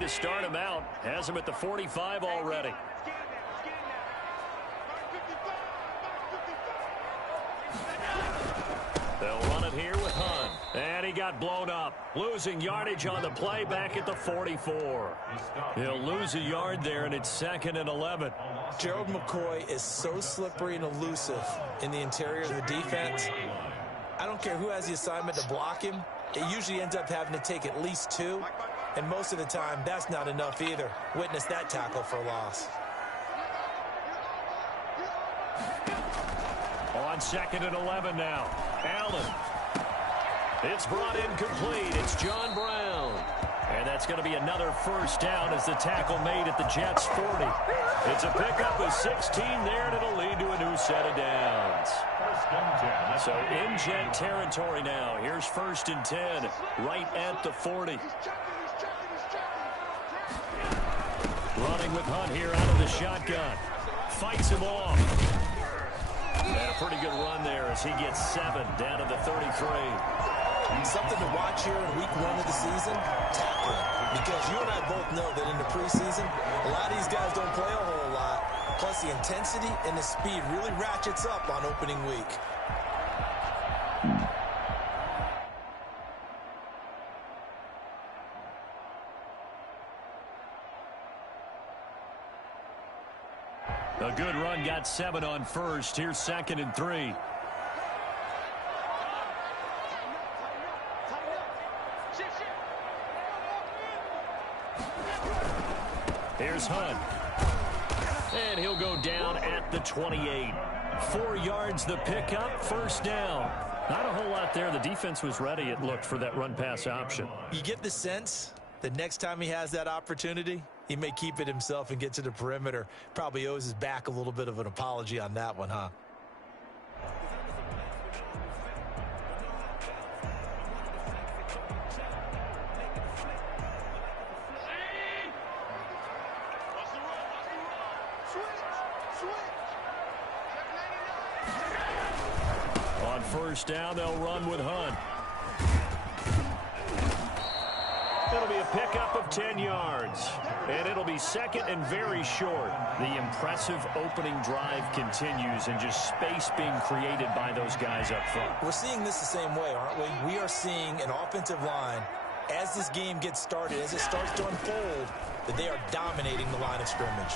to start him out. Has him at the 45 already. They'll run it here with Hunt. And he got blown up. Losing yardage on the play back at the 44. He'll lose a yard there, and it's 2nd and 11. Gerald McCoy is so slippery and elusive in the interior of the defense. I don't care who has the assignment to block him. It usually ends up having to take at least 2. And most of the time, that's not enough either. Witness that tackle for a loss. On 2nd and 11 now. Allen. It's brought in complete. It's John Brown. And that's going to be another first down as the tackle made at the Jets' 40. It's a pickup of 16 there, and it'll lead to a new set of downs. So in Jet territory now. Here's 1st and 10 right at the 40. Running with Hunt here out of the shotgun. Fights him off. And a pretty good run there as he gets 7 down to the 33. Something to watch here in week 1 of the season, tackling. Because you and I both know that in the preseason, a lot of these guys don't play a whole lot. Plus the intensity and the speed really ratchets up on opening week. A good run, got 7 on first. Here's 2nd and 3. Here's Hunt. And he'll go down at the 28. 4 yards the pickup, first down. Not a whole lot there. The defense was ready, it looked, for that run-pass option. You get the sense that next time he has that opportunity, he may keep it himself and get to the perimeter. Probably owes his back a little bit of an apology on that one, huh? On first down, they'll run with Hunt. It'll be a pickup of 10 yards. And it'll be 2nd and very short. The impressive opening drive continues, and just space being created by those guys up front. We're seeing this the same way, aren't we? We are seeing an offensive line, as this game gets started, as it starts to unfold, that they are dominating the line of scrimmage.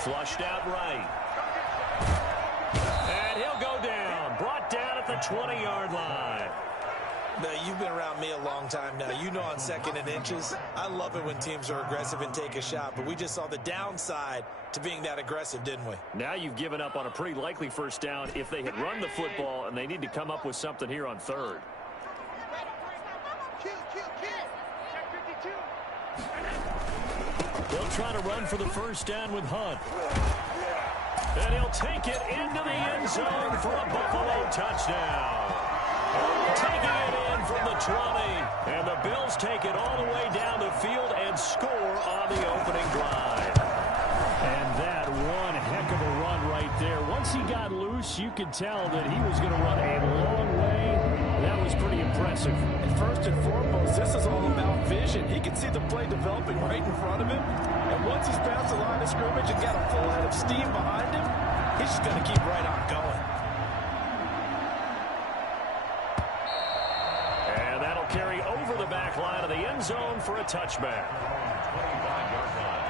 Flushed out right. And he'll go down. Brought down at the 20-yard line. Now, you've been around me a long time now. You know on 2nd and inches, I love it when teams are aggressive and take a shot, but we just saw the downside to being that aggressive, didn't we? Now you've given up on a pretty likely first down if they had run the football, and they need to come up with something here on 3rd. They'll try to run for the first down with Hunt. And he'll take it into the end zone for a Buffalo touchdown. Taking it in from the 20. And the Bills take it all the way down the field and score on the opening drive. And that one heck of a run right there. Once he got loose, you could tell that he was going to run a long way. That was pretty impressive. And first and foremost, this is all about vision. He can see the play developing right in front of him. And once he's past the line of scrimmage and got a full head of steam behind him, he's just going to keep right on going. And that'll carry over the back line of the end zone for a touchback. 25-yard line.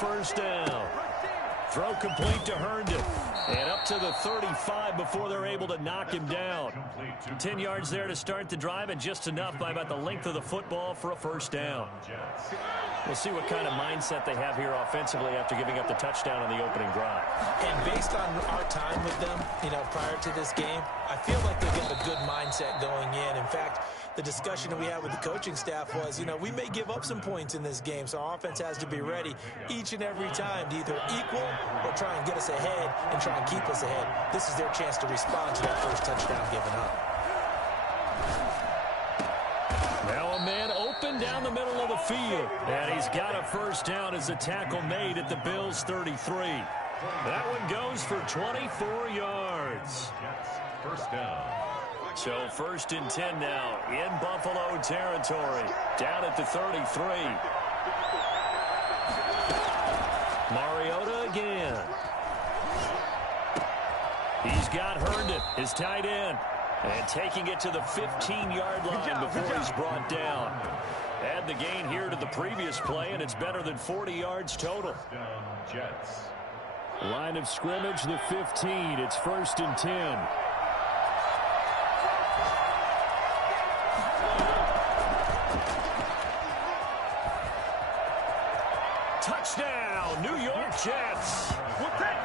First down. Throw complete to Herndon. And up to the 35 before they're able to knock him down. 10 yards there to start the drive, and just enough by about the length of the football for a first down. We'll see what kind of mindset they have here offensively after giving up the touchdown on the opening drive. And based on our time with them, prior to this game, I feel like they've got a good mindset going in. In fact, the discussion that we had with the coaching staff was, we may give up some points in this game, so our offense has to be ready each and every time to either equal or try and get us ahead and try and keep us ahead. This is their chance to respond to that first touchdown given up. Now a man open down the middle of the field. And he's got a first down as the tackle made at the Bills' 33. That one goes for 24 yards. First down. So 1st and 10 now in Buffalo territory. Down at the 33. Mariota again. He's got Herndon, his tight end. And taking it to the 15-yard line before he's brought down. Add the gain here to the previous play, and it's better than 40 yards total. Jets. Line of scrimmage, the 15. It's 1st and 10. Touchdown, New York Jets.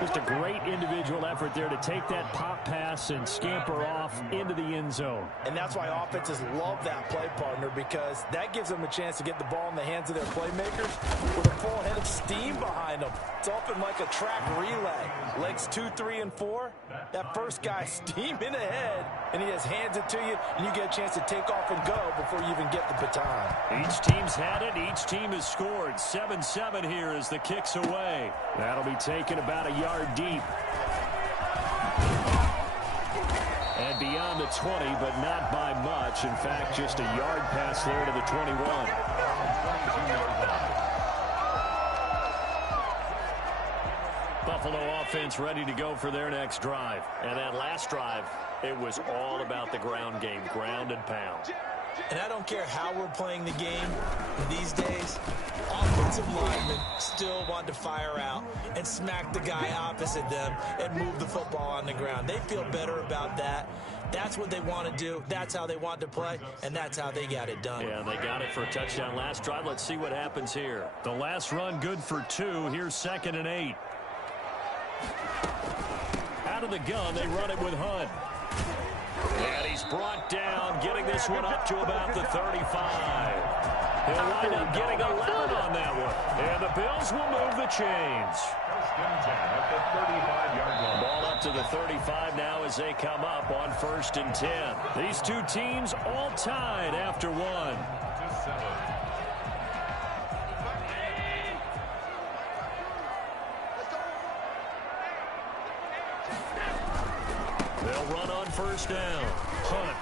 Just a great individual effort there to take that pop pass and scamper off into the end zone. And that's why offenses love that play, partner, because that gives them a chance to get the ball in the hands of their playmakers with a full head of steam behind them. It's often like a track relay. Legs 2, 3, and 4. That first guy steaming ahead, and he just hands it to you, and you get a chance to take off and go before you even get the baton. Each team's had it. Each team has scored. 7-7 here as the kick's away. That'll be taken about a yard deep. And beyond the 20, but not by much. In fact, just a yard pass there to the 21. Buffalo offense ready to go for their next drive. And that last drive, it was all about the ground game, ground and pound. And I don't care how we're playing the game these days, offensive linemen still want to fire out and smack the guy opposite them and move the football on the ground. They feel better about that. That's what they want to do. That's how they want to play, and that's how they got it done. Yeah, they got it for a touchdown last drive. Let's see what happens here. The last run good for 2. Here's 2nd and 8. Out of the gun, they run it with Hunt. And he's brought down, getting this one up to about the 35. He'll wind up getting 11 on that one. And the Bills will move the chains. First and 10 at the 35-yard line. Ball up to the 35 now as they come up on 1st and 10. These two teams all tied after one. To 7. They'll run on 1st down. Hunt.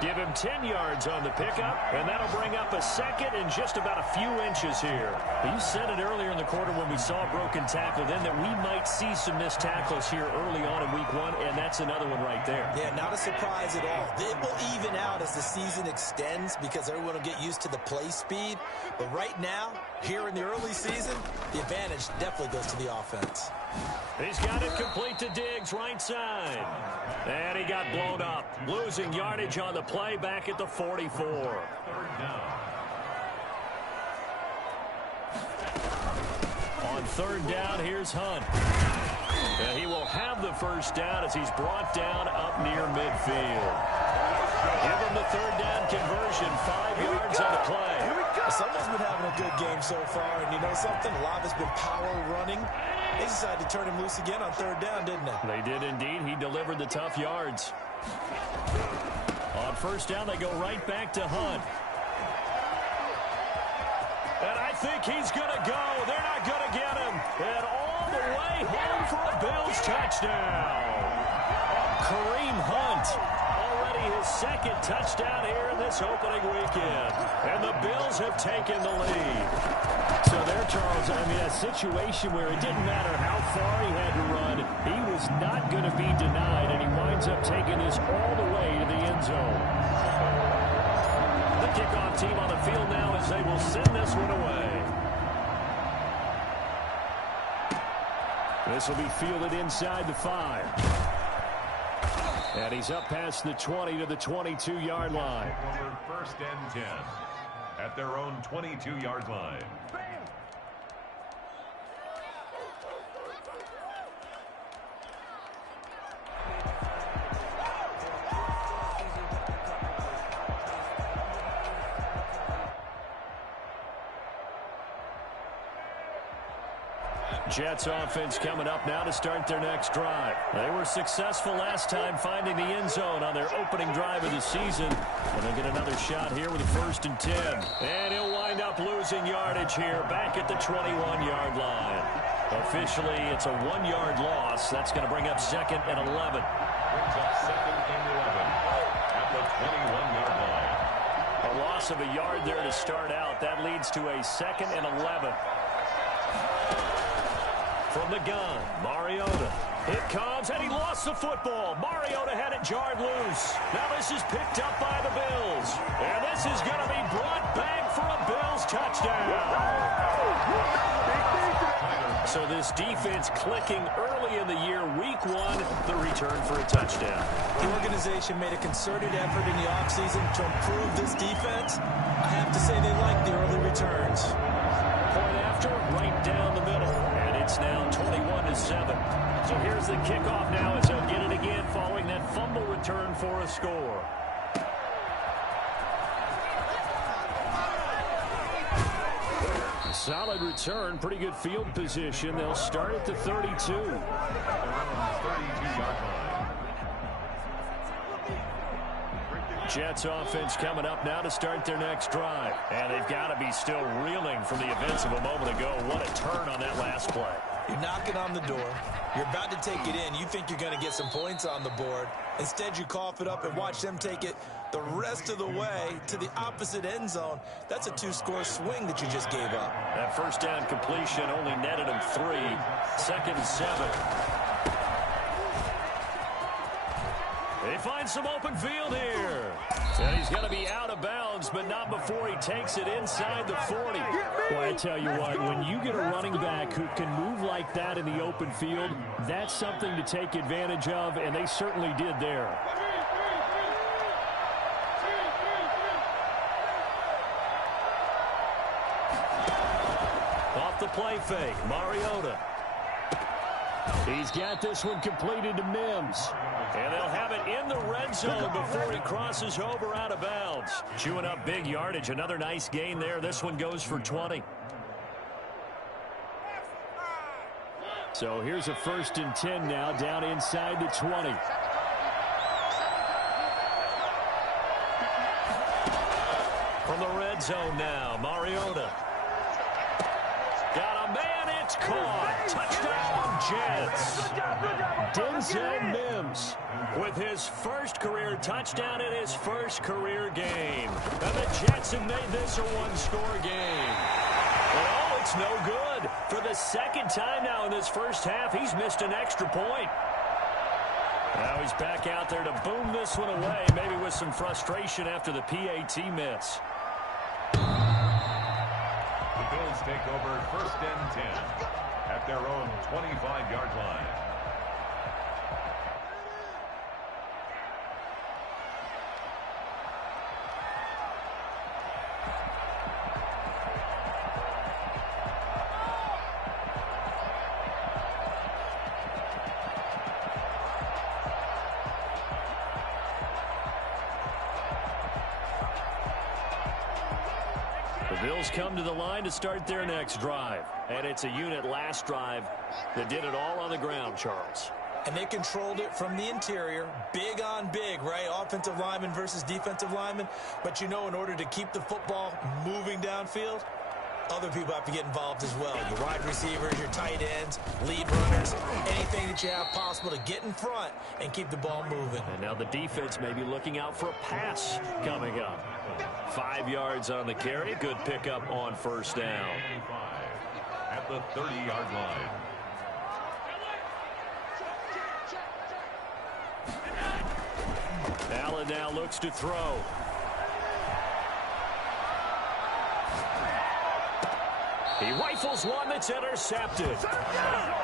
Give him 10 yards on the pickup, and that'll bring up a 2nd and just about a few inches here. You said it earlier in the quarter when we saw a broken tackle then that we might see some missed tackles here early on in week 1, and that's another one right there. Yeah, not a surprise at all. It will even out as the season extends because everyone will get used to the play speed. But right now, here in the early season, the advantage definitely goes to the offense. He's got it complete to Diggs, right side. And he got blown up. Losing yardage on the play back at the 44. 3rd down. On 3rd down, here's Hunt. And he will have the first down as he's brought down up near midfield. Give him the 3rd down conversion, 5 yards on the play. Someone's been having a good game so far, and you know something? A lot has been power running. They decided to turn him loose again on 3rd down, didn't they? They did indeed. He delivered the tough yards. On 1st down, they go right back to Hunt. And I think he's going to go. They're not going to get him. And all the way home for a Bills touchdown. Kareem Hunt. Already his 2nd touchdown here in this opening weekend. And the Bills have taken the lead. So there, Charles, I mean, a situation where it didn't matter how far he had to run, he was not going to be denied, and he winds up taking this all the way to the end zone. The kickoff team on the field now as they will send this one away. This will be fielded inside the 5. And he's up past the 20 to the 22-yard line. Over 1st and 10 at their own 22-yard line. Jets offense coming up now to start their next drive. They were successful last time finding the end zone on their opening drive of the season. And they'll get another shot here with a 1st and 10. And he'll wind up losing yardage here back at the 21-yard line. Officially, it's a 1-yard loss. That's going to bring up 2nd and 11. Brings up 2nd and 11 at the 21-yard line. A loss of a yard there to start out. That leads to a 2nd and 11. From the gun, Mariota. It comes, and he lost the football. Mariota had it jarred loose. Now this is picked up by the Bills. And this is going to be brought back for a Bills touchdown. So this defense clicking early in the year. Week 1, the return for a touchdown. The organization made a concerted effort in the offseason to improve this defense. I have to say they like the early returns. Point after, right down the middle. And it's now 21-7. So here's the kickoff now as they'll get it again following that fumble return for a score. Solid return, pretty good field position. They'll start at the 32. 32-yard line. Jets offense coming up now to start their next drive. And they've got to be still reeling from the events of a moment ago. What a turn on that last play. You're knocking on the door. You're about to take it in. You think you're going to get some points on the board. Instead, you cough it up and watch them take it the rest of the way to the opposite end zone. That's a 2-score swing that you just gave up. That 1st down completion only netted him 3. 2nd and 7. They find some open field here. And he's going to be out of bounds, but not before he takes it inside the 40. Boy, I tell you what, when you get a running back who can move like that in the open field, that's something to take advantage of, and they certainly did there. Off the play fake, Mariota. He's got this one completed to Mims. And they'll have it in the red zone before he crosses over out of bounds. Chewing up big yardage. Another nice gain there. This one goes for 20. So here's a 1st and 10 now down inside the 20. From the red zone now, Mariota. Got a man, it's caught. Touchdown, Jets. Denzel Mims with his 1st career touchdown in his 1st career game. And the Jets have made this a 1-score game. Oh, it's no good. For the 2nd time now in this 1st half, he's missed an extra point. Now he's back out there to boom this one away, maybe with some frustration after the PAT miss. The Bills take over 1st and 10 at their own 25-yard line. The Bills come to the line to start their next drive. And it's a unit last drive that did it all on the ground, Charles. And they controlled it from the interior. Big on big, right? Offensive lineman versus defensive lineman. But you know, in order to keep the football moving downfield, other people have to get involved as well. Your wide receivers, your tight ends, lead runners, anything that you have possible to get in front and keep the ball moving. And now the defense may be looking out for a pass coming up. 5 yards on the carry. Good pickup on 1st down. At the 30-yard line. Allen now looks to throw. He rifles one that's intercepted.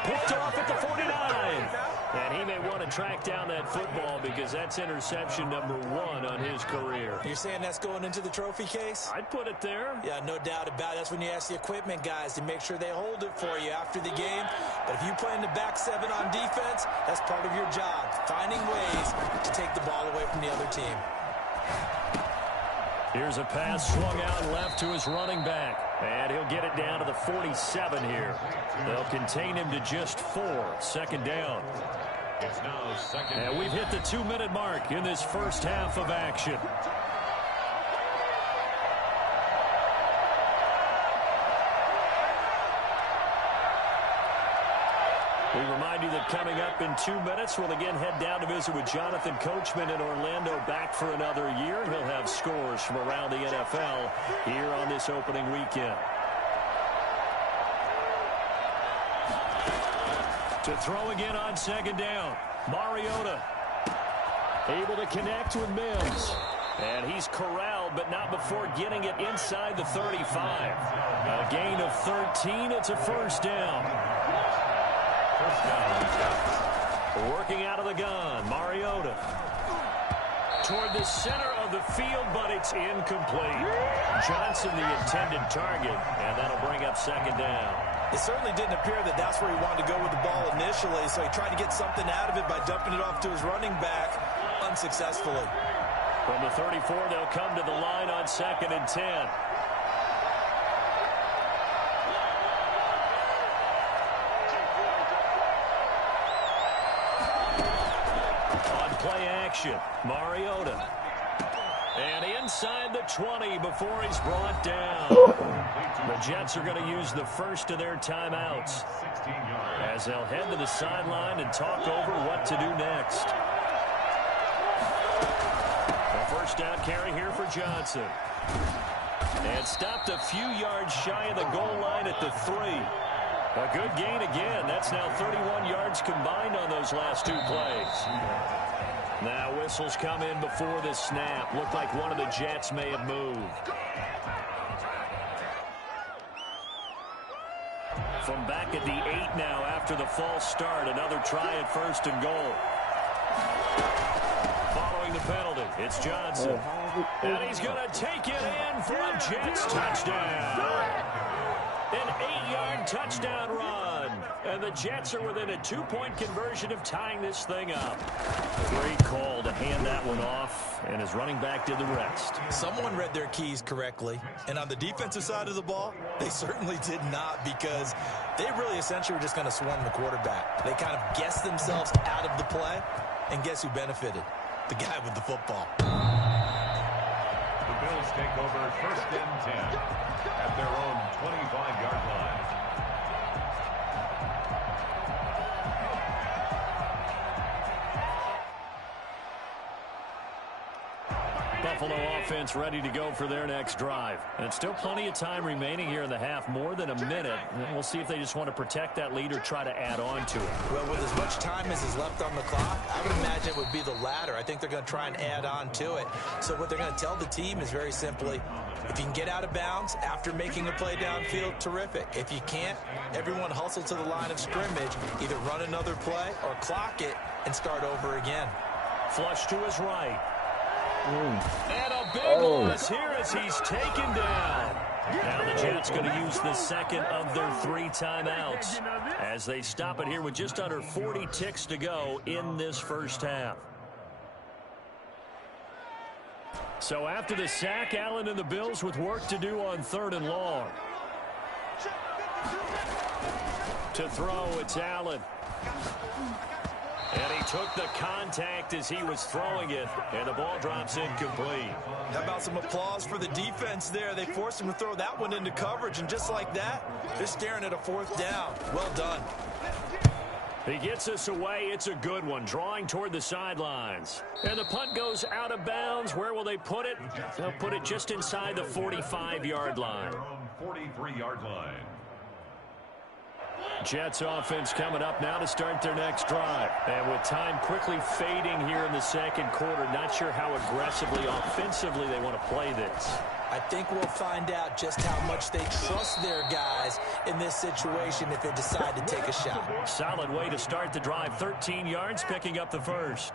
Picked off at the 49. And he may want to track down that football because that's interception number 1 on his career. You're saying that's going into the trophy case? I'd put it there. Yeah, no doubt about it. That's when you ask the equipment guys to make sure they hold it for you after the game. But if you play in the back 7 on defense, that's part of your job, finding ways to take the ball away from the other team. Here's a pass swung out left to his running back. And he'll get it down to the 47 here. They'll contain him to just 4. Second down. It's now second. And we've hit the 2-minute mark in this first half of action. We remind you that coming up in 2 minutes, we'll again head down to visit with Jonathan Coachman in Orlando, back for another year. He'll have scores from around the NFL here on this opening weekend. To throw again on second down, Mariota able to connect with Mims. And he's corralled, but not before getting it inside the 35. A gain of 13. It's a first down. Working out of the gun, Mariota. Toward the center of the field, but it's incomplete. Johnson, the intended target, and that'll bring up second down. It certainly didn't appear that that's where he wanted to go with the ball initially, so he tried to get something out of it by dumping it off to his running back unsuccessfully. From the 34, they'll come to the line on 2nd and 10. Play action, Mariota. And inside the 20 before he's brought down. The Jets are going to use the first of their timeouts as they'll head to the sideline and talk over what to do next. The first down carry here for Johnson. And stopped a few yards shy of the goal line at the 3. A good gain again. That's now 31 yards combined on those last 2 plays. Now whistles come in before the snap. Looked like one of the Jets may have moved. From back at the 8 now after the false start. Another try at 1st and goal. Following the penalty, it's Johnson. And he's going to take it in for a Jets touchdown. An 8-yard touchdown run. And the Jets are within a 2-point conversion of tying this thing up. Great call to hand that one off, and his running back did the rest. Someone read their keys correctly, and on the defensive side of the ball, they certainly did not, because they really essentially were just going to swarm the quarterback. They kind of guessed themselves out of the play, and guess who benefited? The guy with the football. The Bills take over 1st and 10 at their own 25-yard line. Buffalo offense ready to go for their next drive. And still plenty of time remaining here in the half, more than a minute. And we'll see if they just want to protect that lead or try to add on to it. Well, with as much time as is left on the clock, I would imagine it would be the latter. I think they're going to try and add on to it. So what they're going to tell the team is very simply, if you can get out of bounds after making a play downfield, terrific. If you can't, everyone hustle to the line of scrimmage, either run another play or clock it and start over again. Flush to his right. And a big loss here as he's taken down. Now the Jets going to use the second of their 3 timeouts as they stop it here with just under 40 ticks to go in this first half. So after the sack, Allen and the Bills with work to do on 3rd and long. To throw, it's Allen. And he took the contact as he was throwing it, and the ball drops incomplete. How about some applause for the defense there? They forced him to throw that one into coverage, and just like that, they're staring at a 4th down. Well done. He gets us away. It's a good one, drawing toward the sidelines. And the punt goes out of bounds. Where will they put it? They'll put it just inside the 45-yard line. 43-yard line. Jets offense coming up now to start their next drive. And with time quickly fading here in the second quarter, not sure how aggressively, offensively they want to play this. I think we'll find out just how much they trust their guys in this situation if they decide to take a shot. Solid way to start the drive. 13 yards, picking up the first.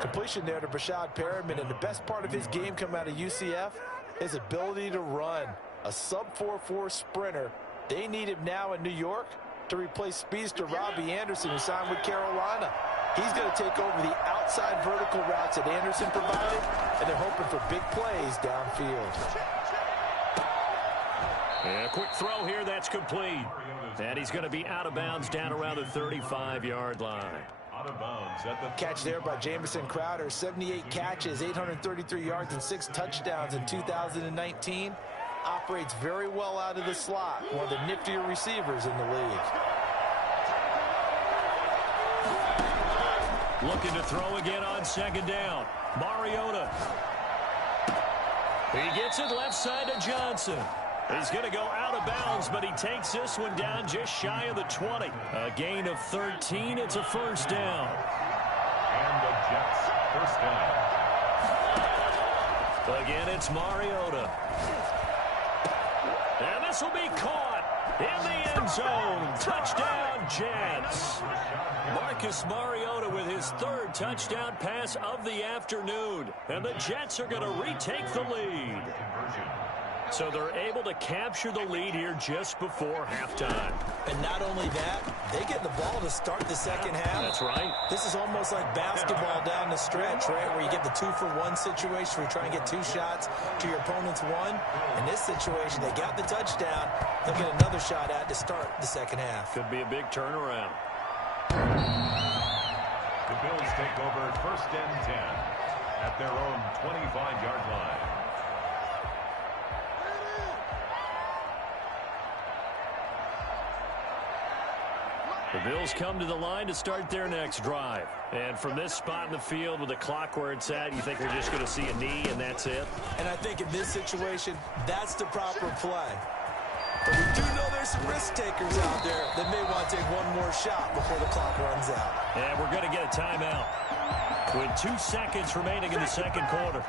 Completion there to Brashad Perriman, and the best part of his game coming out of UCF, his ability to run. A sub-4.4 sprinter. They need him now in New York to replace speedster Robbie Anderson, who signed with Carolina. He's going to take over the outside vertical routes that Anderson provided, and they're hoping for big plays downfield. And a quick throw here, that's complete. And he's going to be out of bounds down around the 35-yard line. Out of bounds at the Catch there by Jamison Crowder. 78 catches, 833 yards, and 6 touchdowns in 2019. Operates very well out of the slot. One of the niftier receivers in the league. Looking to throw again on second down. Mariota. He gets it left side to Johnson. He's going to go out of bounds, but he takes this one down just shy of the 20. A gain of 13. It's a first down. And the Jets first down. Again, it's Mariota. And this will be caught in the end zone. Touchdown, Jets. Marcus Mariota with his third touchdown pass of the afternoon. And the Jets are going to retake the lead. So they're able to capture the lead here just before halftime. And not only that, they get the ball to start the second half. That's right. This is almost like basketball down the stretch, right, where you get the 2-for-1 situation where you try and get 2 shots to your opponent's 1. In this situation, they got the touchdown. They'll get another shot at to start the second half. Could be a big turnaround. The Bills take over first and 10 at their own 25-yard line. The Bills come to the line to start their next drive. And from this spot in the field with the clock where it's at, you think they're just going to see a knee and that's it? And I think in this situation, that's the proper play. But we do know there's some risk takers out there that may want to take one more shot before the clock runs out. And we're going to get a timeout with 2 seconds remaining in the second quarter.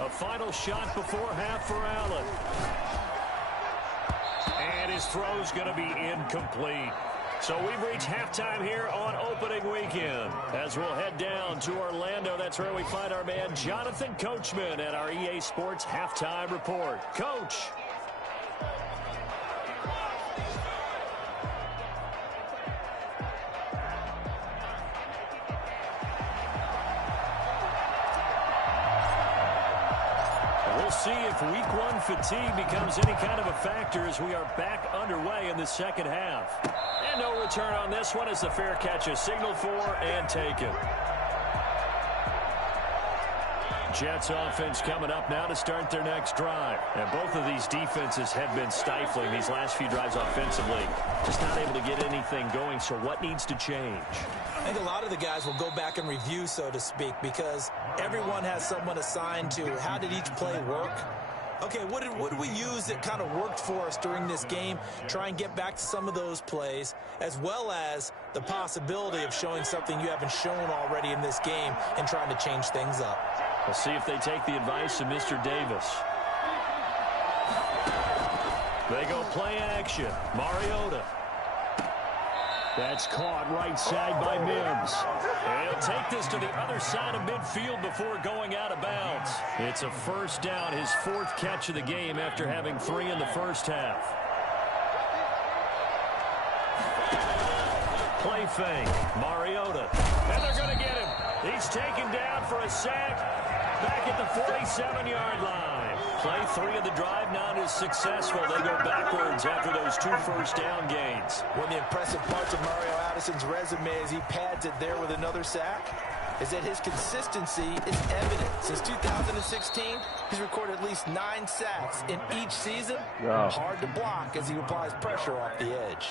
A final shot before half for Allen. And his throw's going to be incomplete. So we've reached halftime here on opening weekend. As we'll head down to Orlando, that's where we find our man Jonathan Coachman at our EA Sports Halftime Report. Coach. We'll see if week 1 fatigue becomes any kind of a factor as we are back underway in the second half. And no return on this one as the fair catch is signaled for and taken. Jets offense coming up now to start their next drive. And both of these defenses have been stifling these last few drives offensively. Just not able to get anything going, so what needs to change? I think a lot of the guys will go back and review, so to speak, because everyone has someone assigned to how did each play work. Okay, what did we use that kind of worked for us during this game? Try and get back to some of those plays, as well as the possibility of showing something you haven't shown already in this game and trying to change things up. We'll see if they take the advice of Mr. Davis. They go play action. Mariota. That's caught right side by Mims. And he'll take this to the other side of midfield before going out of bounds. It's a first down, his 4th catch of the game after having 3 in the first half. Play fake. Mariota. And they're going to get him. He's taken down for a sack back at the 47-yard line. Play 3 of the drive not as successful. They go backwards after those 2 first down gains. One of the impressive parts of Mario Addison's resume as he pads it there with another sack is that his consistency is evident. Since 2016, he's recorded at least 9 sacks in each season. Wow. Hard to block as he applies pressure off the edge.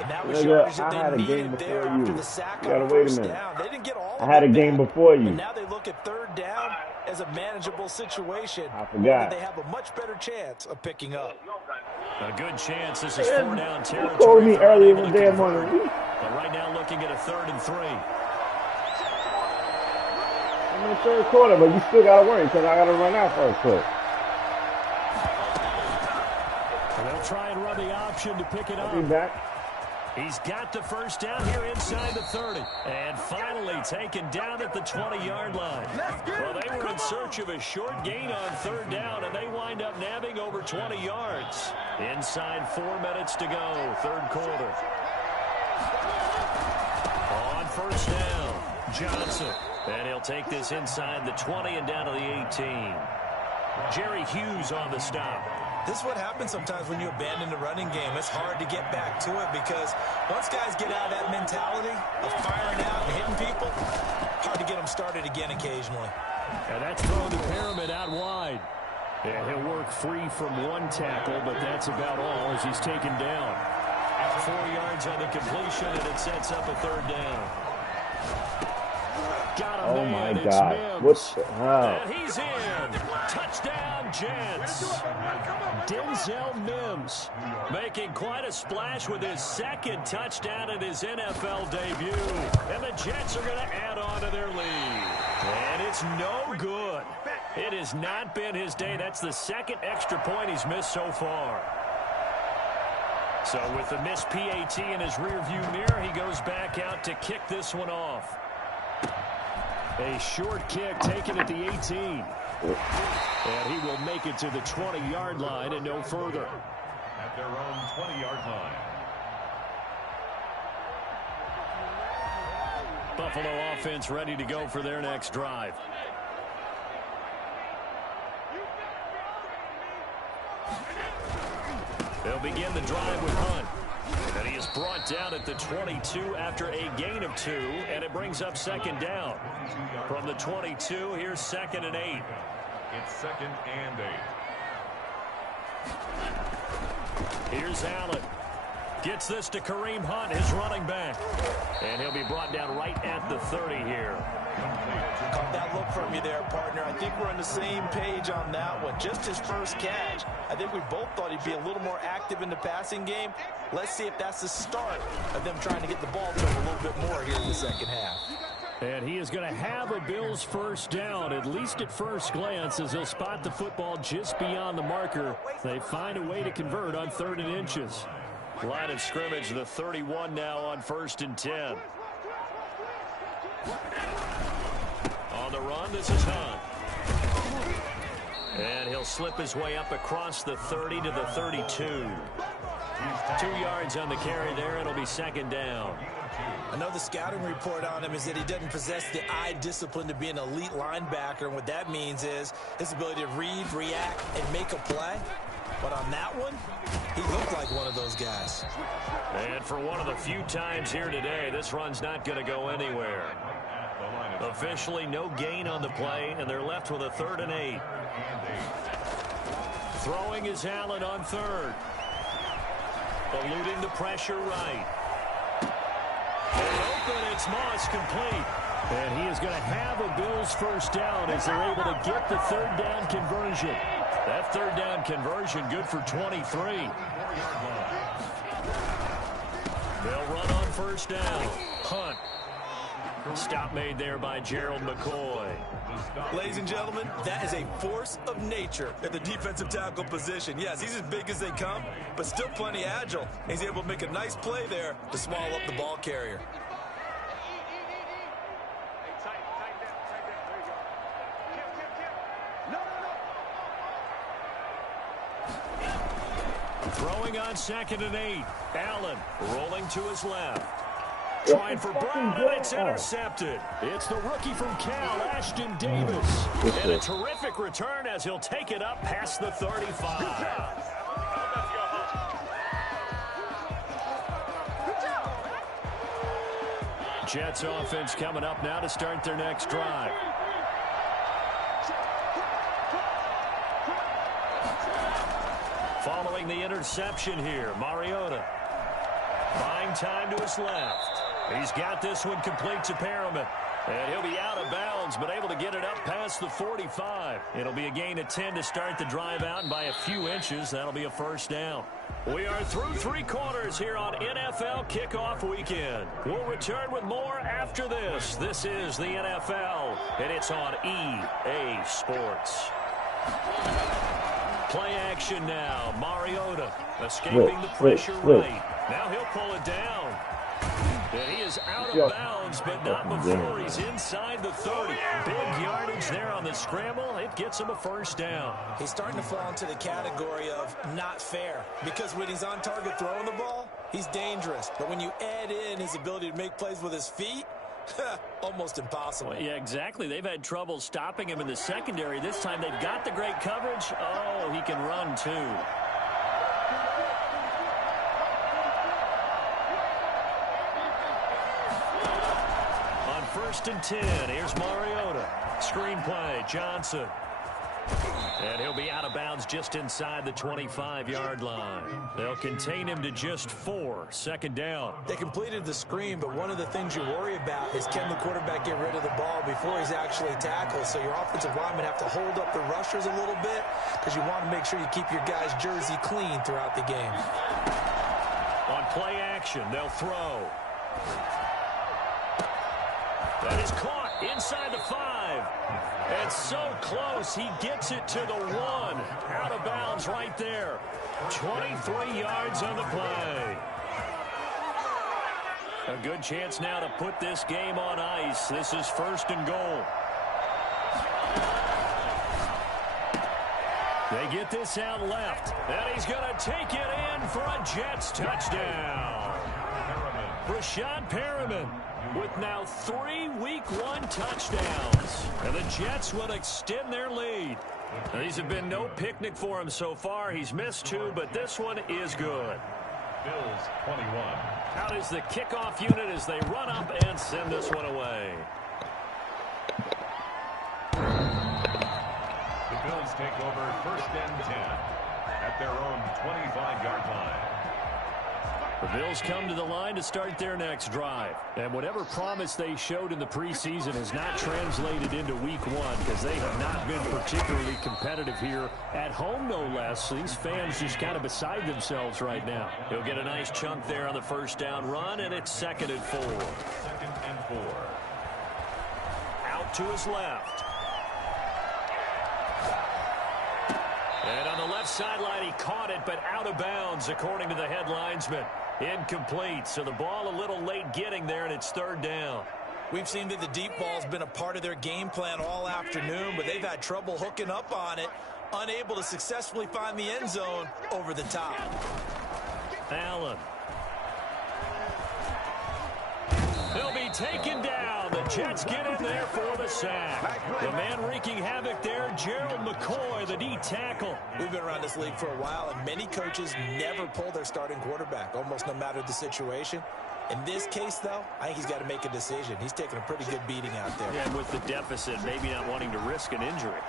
And that was yardage that they needed there after the sack on first down. They didn't get all of it. I had a game before you. But now they look at 3rd down as a manageable situation. I forgot. They have a much better chance of picking up. A good chance. This is 4 down territory. You told me earlier in the day morning. But right now looking at a 3rd and 3. I'm in the 3rd quarter, but you still got to worry because I got to run out first quick. And they'll try and run the option to pick it up. I'll be back. He's got the first down here inside the 30. And finally taken down at the 20-yard line. Well, they were in search of a short gain on 3rd down, and they wind up nabbing over 20 yards. Inside 4 minutes to go, 3rd quarter. On 1st down, Johnson. And he'll take this inside the 20 and down to the 18. Jerry Hughes on the stop. This is what happens sometimes when you abandon the running game. It's hard to get back to it because once guys get out of that mentality of firing out and hitting people, hard to get them started again occasionally. And that's throwing the pyramid out wide. And he'll work free from 1 tackle, but that's about all as he's taken down. 4 yards on the completion, and it sets up a 3rd down. Got a man. My God. What the hell? And he's in. Touchdown, Jets. Denzel Mims making quite a splash with his 2nd touchdown in his NFL debut. And the Jets are going to add on to their lead. And it's no good. It has not been his day. That's the 2nd extra point he's missed so far. So with the missed PAT in his rearview mirror, he goes back out to kick this one off. A short kick taken at the 18. And he will make it to the 20-yard line and no further. At their own 20-yard line. Buffalo offense ready to go for their next drive. They'll begin the drive with Hunt. And he is brought down at the 22 after a gain of 2, and it brings up 2nd down. From the 22, here's 2nd and 8. It's 2nd and 8. Here's Allen. Gets this to Kareem Hunt, his running back. And he'll be brought down right at the 30 here. Caught that look from you there, partner. I think we're on the same page on that one. Just his first catch. I think we both thought he'd be a little more active in the passing game. Let's see if that's the start of them trying to get the ball to him a little bit more here in the 2nd half. And he is going to have a Bills first down, at least at first glance, as he'll spot the football just beyond the marker. They find a way to convert on 3rd and inches. Line of scrimmage, the 31 now on 1st and 10. On the run, this is Hunt. And he'll slip his way up across the 30 to the 32. 2 yards on the carry there. It'll be 2nd down. Another scouting report on him is that he doesn't possess the eye discipline to be an elite linebacker. And what that means is his ability to read, react, and make a play. But on that one, he looked like one of those guys. And for one of the few times here today, this run's not going to go anywhere. Officially no gain on the play, and they're left with a 3rd and 8. Throwing is Allen on 3rd. Eluding the pressure right. And open, it's Moss, complete. And he is going to have a Bills first down as they're able to get the 3rd down conversion. That 3rd down conversion good for 23. They'll run on 1st down. Hunt. Stop made there by Gerald McCoy. Ladies and gentlemen, that is a force of nature at the defensive tackle position. Yes, he's as big as they come, but still plenty agile. He's able to make a nice play there to swallow up the ball carrier. Throwing on 2nd and 8. Allen rolling to his left. Trying for Brown, and it's intercepted. It's the rookie from Cal, Ashton Davis. And a terrific return as he'll take it up past the 35. Jets offense coming up now to start their next drive. Following the interception here, Mariota buying time to his left. He's got this one complete to Perriman. And he'll be out of bounds, but able to get it up past the 45. It'll be a gain of 10 to start the drive out, and by a few inches, that'll be a first down. We are through 3 quarters here on NFL Kickoff Weekend. We'll return with more after this. This is the NFL, and it's on EA Sports. Play action now. Mariota escaping the pressure right. Now he'll pull it down. And he is out of bounds, but not before he's inside the 30. Big yardage there on the scramble. It gets him a first down. He's starting to fall into the category of not fair, because when he's on target throwing the ball, he's dangerous. But when you add in his ability to make plays with his feet, almost impossible. Well, yeah, exactly. They've had trouble stopping him in the secondary. This time they've got the great coverage. Oh, he can run too. First and 10. Here's Mariota. Screenplay. Johnson. And he'll be out of bounds just inside the 25-yard line. They'll contain him to just 4. Second down. They completed the screen, but one of the things you worry about is can the quarterback get rid of the ball before he's actually tackled? So your offensive linemen have to hold up the rushers a little bit because you want to make sure you keep your guy's jersey clean throughout the game. On play action, they'll throw. That is caught inside the 5. And so close, he gets it to the 1. Out of bounds right there. 23 yards on the play. A good chance now to put this game on ice. This is first and goal. They get this out left. And he's going to take it in for a Jets touchdown. Rashad Perriman with now 3 Week 1 touchdowns. And the Jets will extend their lead. Now, these have been no picnic for him so far. He's missed 2, but this one is good. Bills 21. Out is the kickoff unit as they run up and send this one away. The Bills take over first and 10 at their own 25-yard line. The Bills come to the line to start their next drive. And whatever promise they showed in the preseason has not translated into Week 1 because they have not been particularly competitive here at home, no less. These fans just kind of beside themselves right now. He'll get a nice chunk there on the first down run, and it's 2nd and 4. 2nd and 4. Out to his left. And on the left sideline, he caught it, but out of bounds, according to the head linesman. Incomplete, so the ball a little late getting there, and it's 3rd down. We've seen that the deep ball's been a part of their game plan all afternoon, but they've had trouble hooking up on it, unable to successfully find the end zone over the top. Allen. He'll be taken down. The Jets get in there for the sack. The man wreaking havoc there, Gerald McCoy, the D tackle. We've been around this league for a while, and many coaches never pull their starting quarterback, almost no matter the situation. In this case, though, I think he's got to make a decision. He's taking a pretty good beating out there. Yeah, with the deficit, maybe not wanting to risk an injury.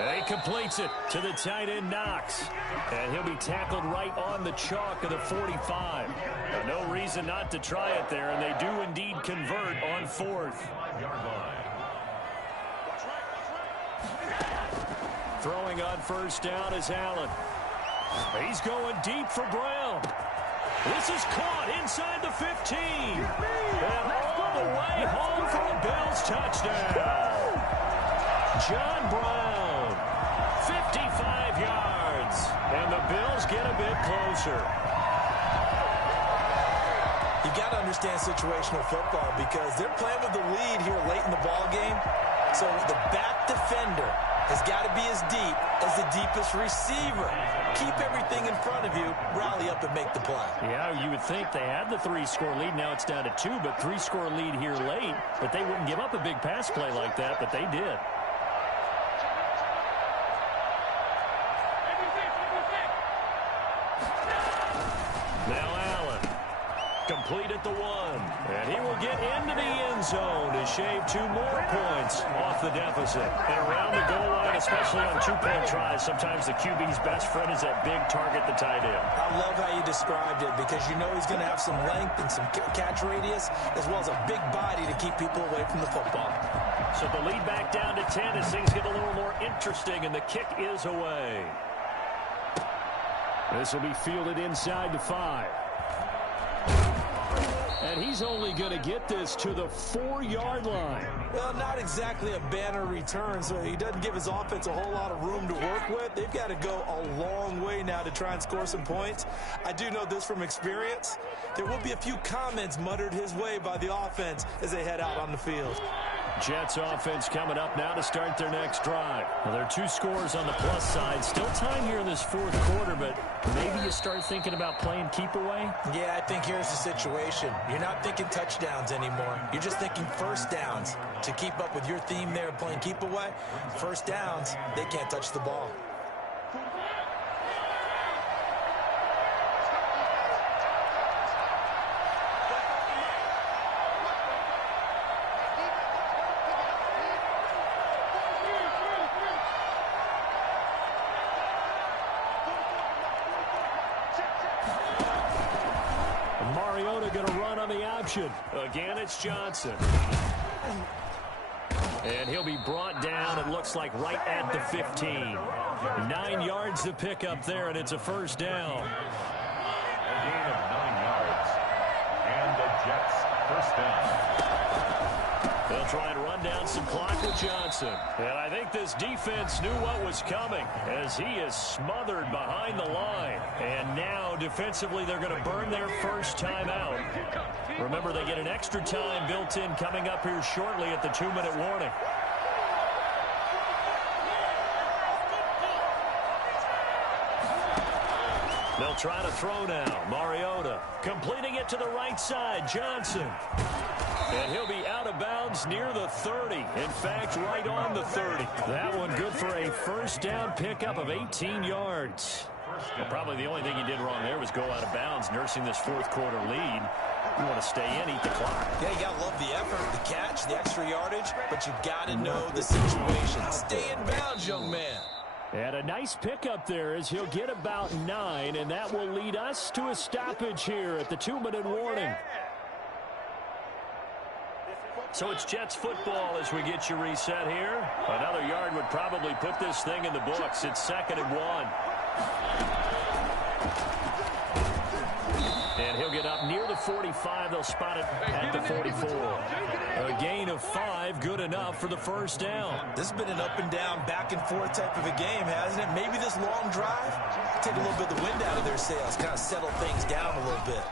And he completes it to the tight end, Knox. And he'll be tackled right on the chalk of the 45. Now, no reason not to try it there, and they do indeed convert on 4th. Throwing on first down is Allen. He's going deep for Brown. This is caught inside the 15. And all the way home for a Bills touchdown. John Brown, 55 yards. And the Bills get a bit closer. You've got to understand situational football because they're playing with the lead here late in the ball game. So the back defender has got to be as deep as the deepest receiver. Keep everything in front of you, rally up and make the play. Yeah, you would think they had the 3-score lead. Now it's down to 2, but 3-score lead here late. But they wouldn't give up a big pass play like that, but they did. complete at the 1. And he will get into the end zone to shave 2 more points off the deficit. And around the goal line, especially on 2-point tries, sometimes the QB's best friend is that big target, the tight end. I love how you described it because you know he's going to have some length and some catch radius as well as a big body to keep people away from the football. So the lead back down to 10 as things get a little more interesting, and the kick is away. This will be fielded inside the 5. And he's only going to get this to the 4-yard line. Well, not exactly a banner return, so he doesn't give his offense a whole lot of room to work with. They've got to go a long way now to try and score some points. I do know this from experience. There will be a few comments muttered his way by the offense as they head out on the field. Jets offense coming up now to start their next drive. Well, there are 2 scores on the plus side. Still time here in this 4th quarter, but maybe you start thinking about playing keep away? Yeah, I think here's the situation. You're not thinking touchdowns anymore. You're just thinking first downs. To keep up with your theme there of playing keep away, first downs, they can't touch the ball. Again, it's Johnson. And he'll be brought down, it looks like, right at the 15. 9 yards to pick up there, and it's a first down. A gain of 9 yards. And the Jets first down. They'll try and run down some clock with Johnson. And I think this defense knew what was coming as he is smothered behind the line. And now, defensively, they're going to burn their first time out. Remember, they get an extra time built in coming up here shortly at the 2-minute warning. They'll try to throw now. Mariota completing it to the right side. Johnson. And he'll be out of bounds near the 30. In fact, right on the 30. That one good for a first down pickup of 18 yards. Well, probably the only thing he did wrong there was go out of bounds, nursing this 4th quarter lead. You want to stay in, eat the clock. Yeah, you got to love the effort, the catch, the extra yardage, but you got to know the situation. Stay in bounds, young man. And a nice pickup there as he'll get about 9, and that will lead us to a stoppage here at the 2-minute warning. So it's Jets football as we get you reset here. Another yard would probably put this thing in the books. It's 2nd and 1. And he'll get up near the 45. They'll spot it at the 44. A gain of 5, good enough for the first down. This has been an up and down, back and forth type of a game, hasn't it? Maybe this long drive, take a little bit of the wind out of their sails, kind of settle things down a little bit.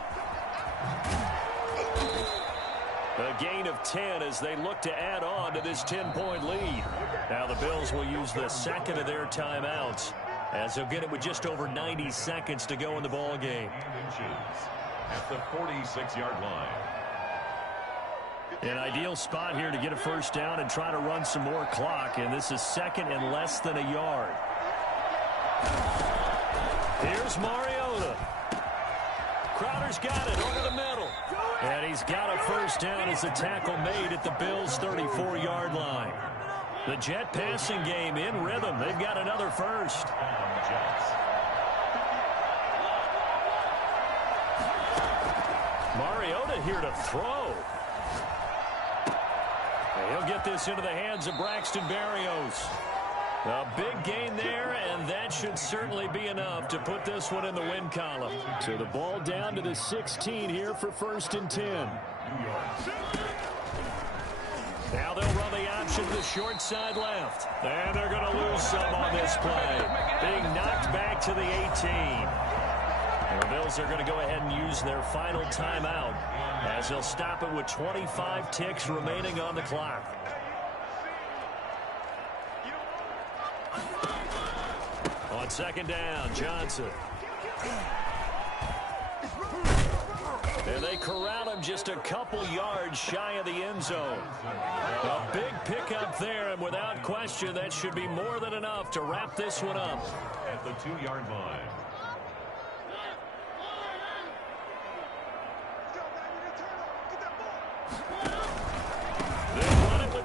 A gain of 10 as they look to add on to this 10-point lead. Now the Bills will use the second of their timeouts as they'll get it with just over 90 seconds to go in the ball game. At the 46-yard line. An ideal spot here to get a first down and try to run some more clock, and this is 2nd and less than a yard. Here's Mariota. Crowder's got it over the middle. And he's got a first down as the tackle made at the Bills' 34-yard line. The Jet passing game in rhythm. They've got another first. Mariota here to throw. And he'll get this into the hands of Braxton Berrios. A big gain there, and that should certainly be enough to put this one in the win column. So the ball down to the 16 here for 1st and 10. Now they'll run the option to the short side left. And they're going to lose some on this play. Being knocked back to the 18. And the Bills are going to go ahead and use their final timeout as they'll stop it with 25 ticks remaining on the clock. On 2nd down, Johnson. And they corral him just a couple yards shy of the end zone. A big pickup there, and without question, that should be more than enough to wrap this one up. At the 2-yard line.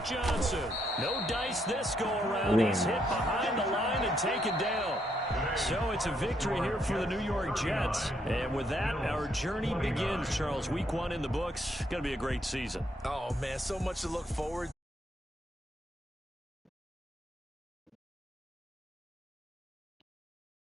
Johnson. No dice this go around. He's hit behind the line and taken down. So it's a victory here for the New York Jets. And with that, our journey begins, Charles. Week 1 in the books. Going to be a great season. Oh, man, so much to look forward